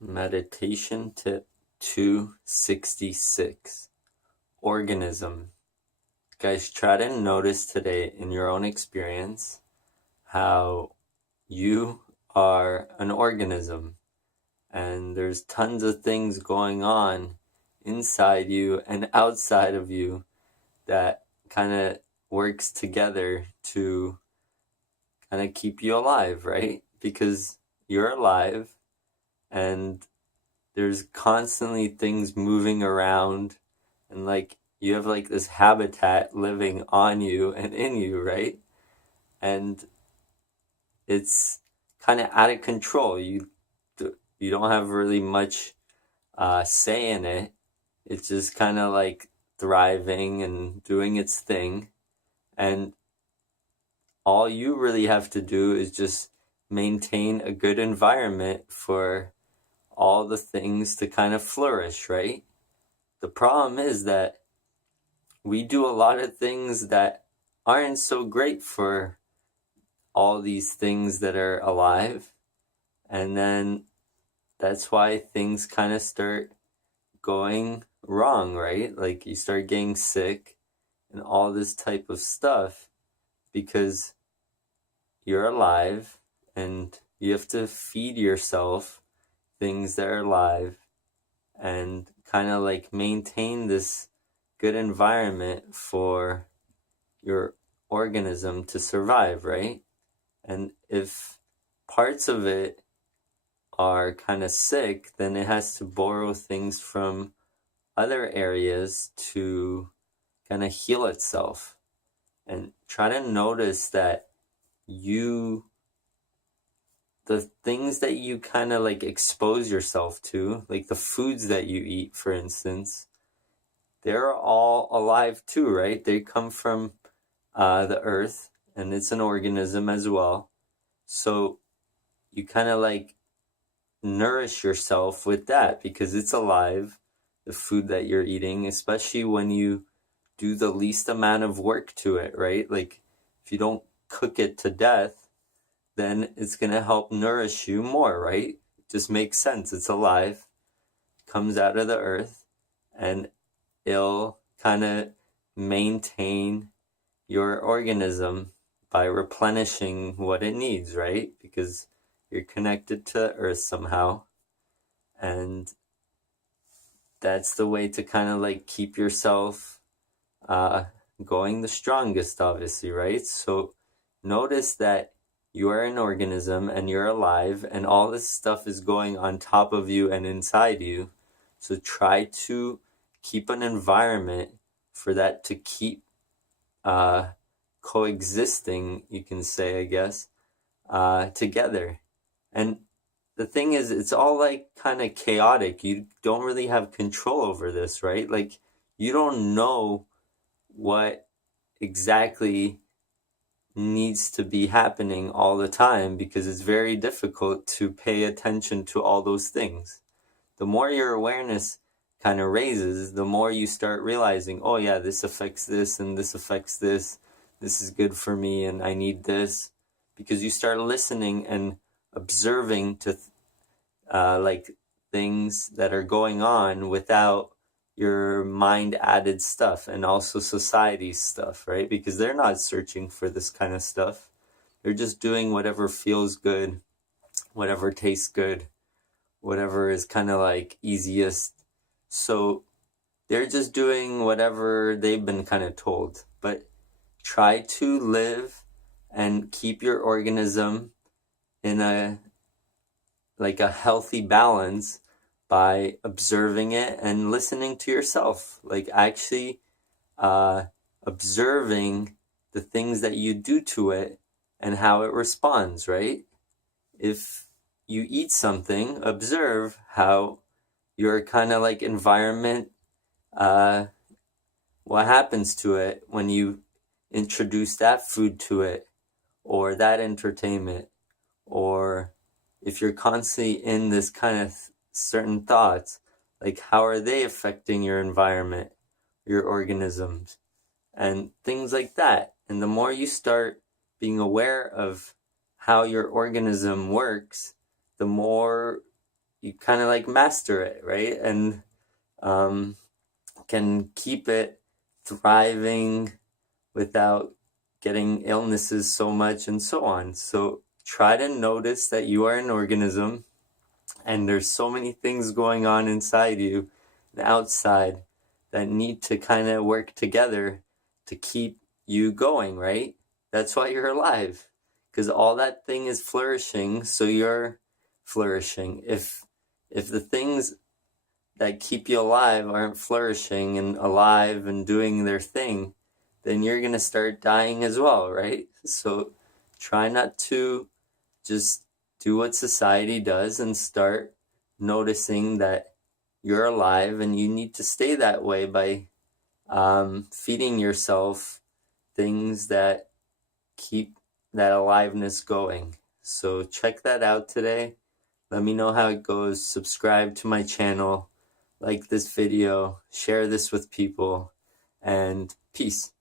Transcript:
Meditation tip 266. Organism. Guys, try to notice today in your own experience how you are an organism and there's tons of things going on inside you and outside of you that kind of works together to kind of keep you alive, right? Because you're alive and there's constantly things moving around, and like you have like this habitat living on you and in you, right? And it's kind of out of control. You don't have really much say in it. It's just kind of like thriving and doing its thing, and all you really have to do is just maintain a good environment for all the things to kind of flourish, right? The problem is that we do a lot of things that aren't so great for all these things that are alive. And then that's why things kind of start going wrong, right? Like you start getting sick and all this type of stuff because you're alive and you have to feed yourself things that are alive and kind of like maintain this good environment for your organism to survive, right? And if parts of it are kind of sick, then it has to borrow things from other areas to kind of heal itself. And try to notice that the things that you kind of like expose yourself to, like the foods that you eat, for instance, they're all alive too, right? They come from the earth and it's an organism as well. So you kind of like nourish yourself with that because it's alive, the food that you're eating, especially when you do the least amount of work to it, right? Like if you don't cook it to death, then it's going to help nourish you more, right? It just makes sense. It's alive, comes out of the earth, and it'll kind of maintain your organism by replenishing what it needs, right? Because you're connected to earth somehow. And that's the way to kind of like keep yourself going the strongest, obviously, right? So notice that you are an organism and you're alive and all this stuff is going on top of you and inside you. So try to keep an environment for that to keep coexisting, you can say, I guess, together. And the thing is, it's all like kind of chaotic. You don't really have control over this, right? Like you don't know what exactly needs to be happening all the time because it's very difficult to pay attention to all those things. The more your awareness kind of raises, the more you start realizing, oh yeah, this affects this and this affects this. This is good for me and I need this. Because you start listening and observing to like things that are going on without your mind added stuff and also society's stuff, right? Because they're not searching for this kind of stuff. They're just doing whatever feels good, whatever tastes good, whatever is kind of like easiest. So they're just doing whatever they've been kind of told. But try to live and keep your organism in a healthy balance by observing it and listening to yourself, like actually observing the things that you do to it and how it responds, right? If you eat something, observe how your kind of like environment, what happens to it when you introduce that food to it or that entertainment, or if you're constantly in this kind of certain thoughts, like how are they affecting your environment? your organisms and things like that. And the more you start being aware of how your organism works, the more you kind of like master it, right? And um, can keep it thriving without getting illnesses so much and so on. So try to notice that you are an organism and there's so many things going on inside you and outside that need to kind of work together to keep you going, right? That's why you're alive, because all that thing is flourishing, so you're flourishing. If the things that keep you alive aren't flourishing and alive and doing their thing, then you're going to start dying as well, right? So try not to just do what society does and start noticing that you're alive and you need to stay that way by feeding yourself things that keep that aliveness going. So check that out today. Let me know how it goes. Subscribe to my channel, like this video, share this with people, and peace.